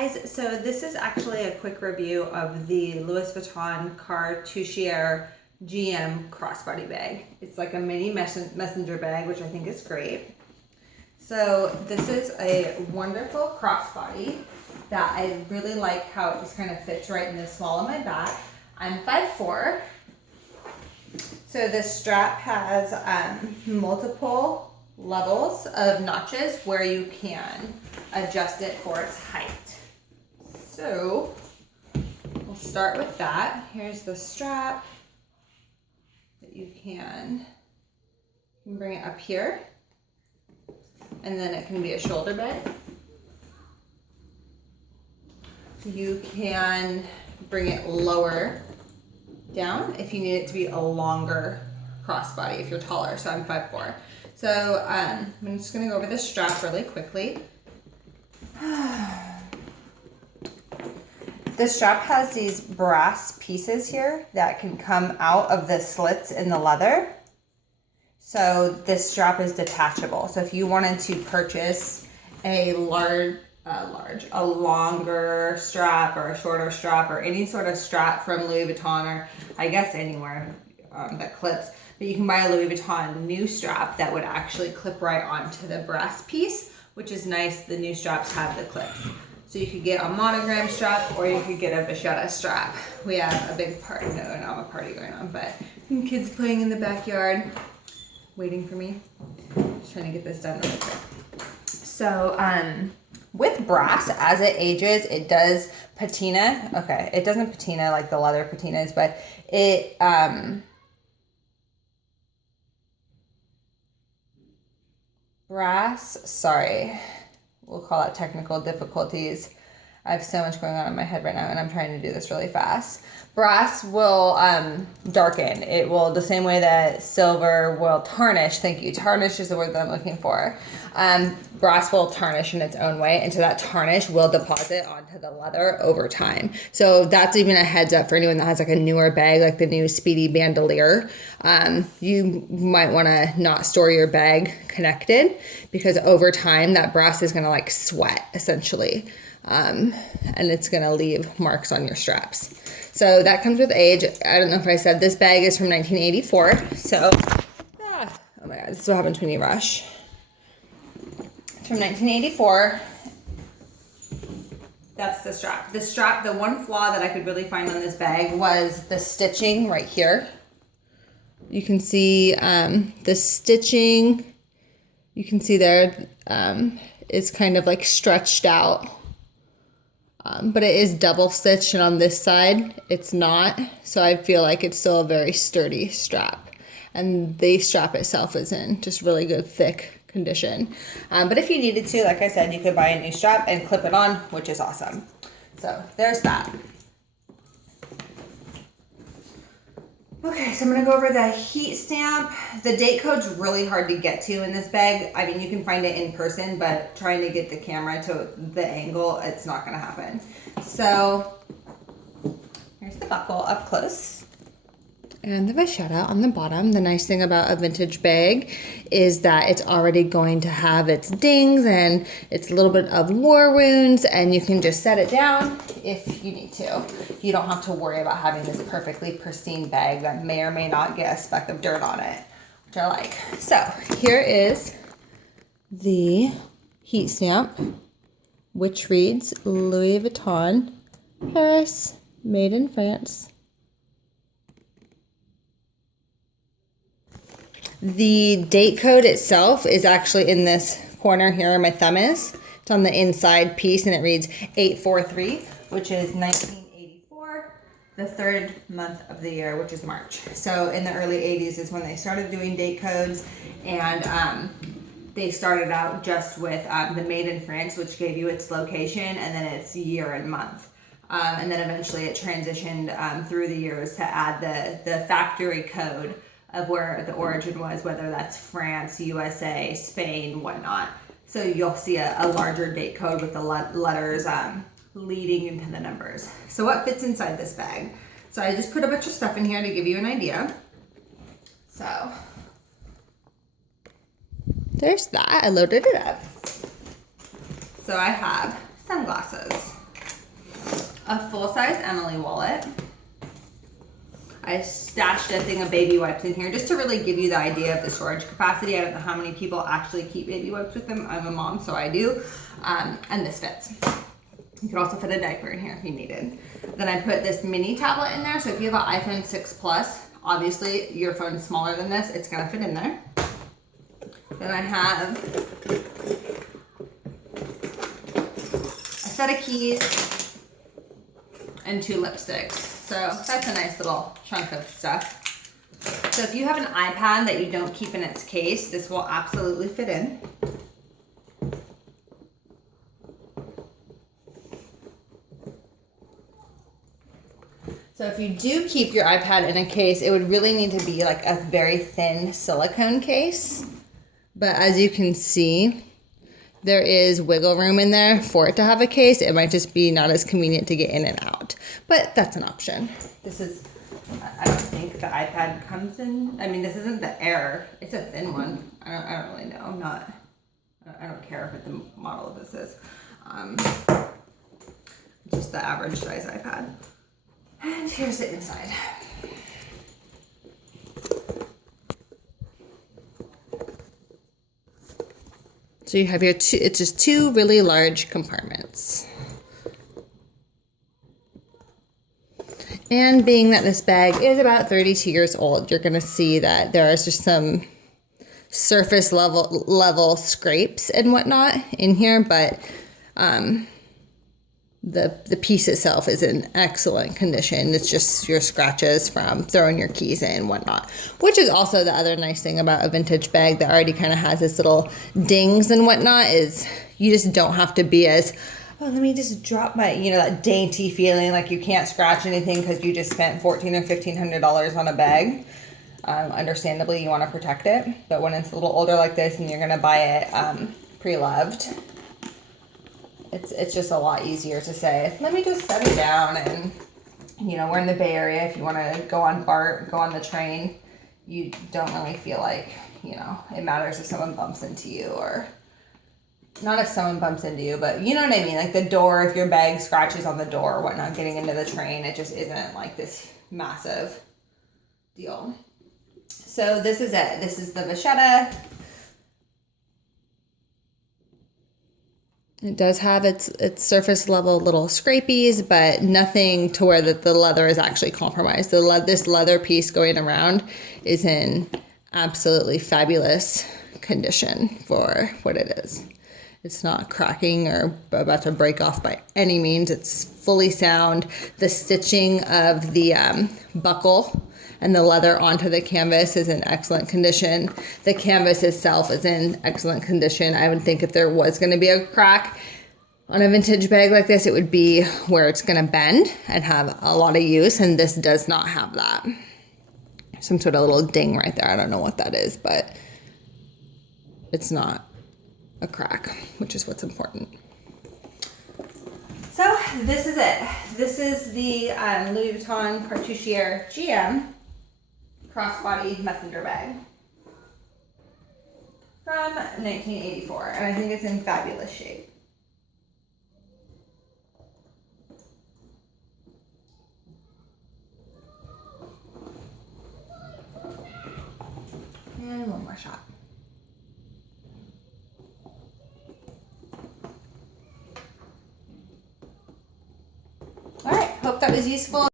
guys, so this is actually a quick review of the Louis Vuitton Cartouchiere GM crossbody bag. It's like a mini messenger bag, which I think is great. So this is a wonderful crossbody that I really like how it just kind of fits right in the small of my back. I'm 5'4", so this strap has multiple levels of notches where you can adjust it for its height. So we'll start with that. Here's the strap that you can bring it up here, and then it can be a shoulder bag. You can bring it lower down if you need it to be a longer crossbody if you're taller. So I'm 5'4". So I'm just gonna go over the strap really quickly. The strap has these brass pieces here that can come out of the slits in the leather. So this strap is detachable. So if you wanted to purchase a longer strap or a shorter strap or any sort of strap from Louis Vuitton, or I guess anywhere that clips, but you can buy a Louis Vuitton new strap that would actually clip right onto the brass piece, which is nice. The new straps have the clips. So you could get a monogram strap or you could get a vachetta strap. We have a big party, no, not a party going on, but kids playing in the backyard, waiting for me. Just trying to get this done really quick. So with brass, as it ages, it does patina. Okay, it doesn't patina like the leather patinas, but it brass, sorry, we'll call it technical difficulties. I have so much going on in my head right now and I'm trying to do this really fast. Brass will darken. It will, the same way that silver will tarnish. Thank you. Tarnish is the word that I'm looking for. Brass will tarnish in its own way, and so that tarnish will deposit onto the leather over time. So that's even a heads up for anyone that has like a newer bag, like the new Speedy Bandolier. You might want to not store your bag connected, because over time that brass is going to like sweat essentially. And it's going to leave marks on your straps. So that comes with age. I don't know if I said this bag is from 1984. So, oh my God, this is what happens when you rush. It's from 1984. That's the strap. The strap, the one flaw that I could really find on this bag was the stitching right here. You can see the stitching, you can see there is kind of like stretched out. But it is double stitched, and on this side it's not, so I feel like it's still a very sturdy strap, and the strap itself is in just really good thick condition. But if you needed to, like I said, you could buy a new strap and clip it on, which is awesome. So there's that. Okay, so I'm gonna go over the heat stamp. The date code's really hard to get to in this bag. I mean, you can find it in person, but trying to get the camera to the angle, it's not gonna happen. So here's the buckle up close. And the vachetta on the bottom. The nice thing about a vintage bag is that it's already going to have its dings and it's a little bit of war wounds, and you can just set it down if you need to. You don't have to worry about having this perfectly pristine bag that may or may not get a speck of dirt on it, which I like. So here is the heat stamp, which reads Louis Vuitton, Paris, made in France. The date code itself is actually in this corner here where my thumb is. It's on the inside piece, and it reads 843, which is 1984, the third month of the year, which is March. So in the early 80s is when they started doing date codes, and they started out just with the made in France, which gave you its location, and then its year and month. And then eventually it transitioned through the years to add the factory code of where the origin was, whether that's France, USA, Spain, whatnot. So you'll see a larger date code with the letters leading into the numbers. So what fits inside this bag? So I just put a bunch of stuff in here to give you an idea. So there's that. I loaded it up. So I have sunglasses. a full-size Emily wallet. I stashed a thing of baby wipes in here just to really give you the idea of the storage capacity. I don't know how many people actually keep baby wipes with them. I'm a mom, so I do. And this fits. You could also fit a diaper in here if you needed. Then I put this mini tablet in there. So if you have an iPhone 6 Plus, obviously your phone's smaller than this, it's gonna fit in there. Then I have a set of keys and 2 lipsticks. So that's a nice little chunk of stuff. So if you have an iPad that you don't keep in its case, this will absolutely fit in. So if you do keep your iPad in a case, it would really need to be like a very thin silicone case. But as you can see, there is wiggle room in there for it to have a case. It might just be not as convenient to get in and out, but that's an option. This is, I don't think the iPad comes in. I mean, this isn't the Air. It's a thin one. I don't really know. I don't care if it's the model of this is. Just the average size iPad. And here's the inside. So you have your it's just 2 really large compartments. And being that this bag is about 32 years old, you're gonna see that there is just some surface level scrapes and whatnot in here, but the piece itself is in excellent condition. It's just your scratches from throwing your keys in and whatnot, which is also the other nice thing about a vintage bag that already kind of has this little dings and whatnot, is you just don't have to be as, oh, let me just drop my, you know, that dainty feeling like you can't scratch anything because you just spent $1,400 or $1,500 on a bag. Understandably, you want to protect it, but when it's a little older like this and you're going to buy it pre-loved, it's just a lot easier to say, let me just set it down. And, you know, we're in the Bay Area. If you want to go on BART, go on the train, you don't really feel like, you know, it matters if someone bumps into you, or not if someone bumps into you, but you know what I mean? Like the door, if your bag scratches on the door or whatnot, getting into the train, it just isn't like this massive deal. So this is it. This is the vachetta. It does have its surface level little scrapies, but nothing to where the leather is actually compromised. This leather piece going around is in absolutely fabulous condition for what it is. It's not cracking or about to break off by any means. It's fully sound. The stitching of the buckle and the leather onto the canvas is in excellent condition. The canvas itself is in excellent condition. I would think if there was going to be a crack on a vintage bag like this, it would be where it's going to bend and have a lot of use, and this does not have that. Some sort of little ding right there. I don't know what that is, but it's not a crack, which is what's important. So this is it. This is the Louis Vuitton Cartouchiere GM crossbody messenger bag from 1984, and I think it's in fabulous shape. And one more shot. All right, hope that was useful.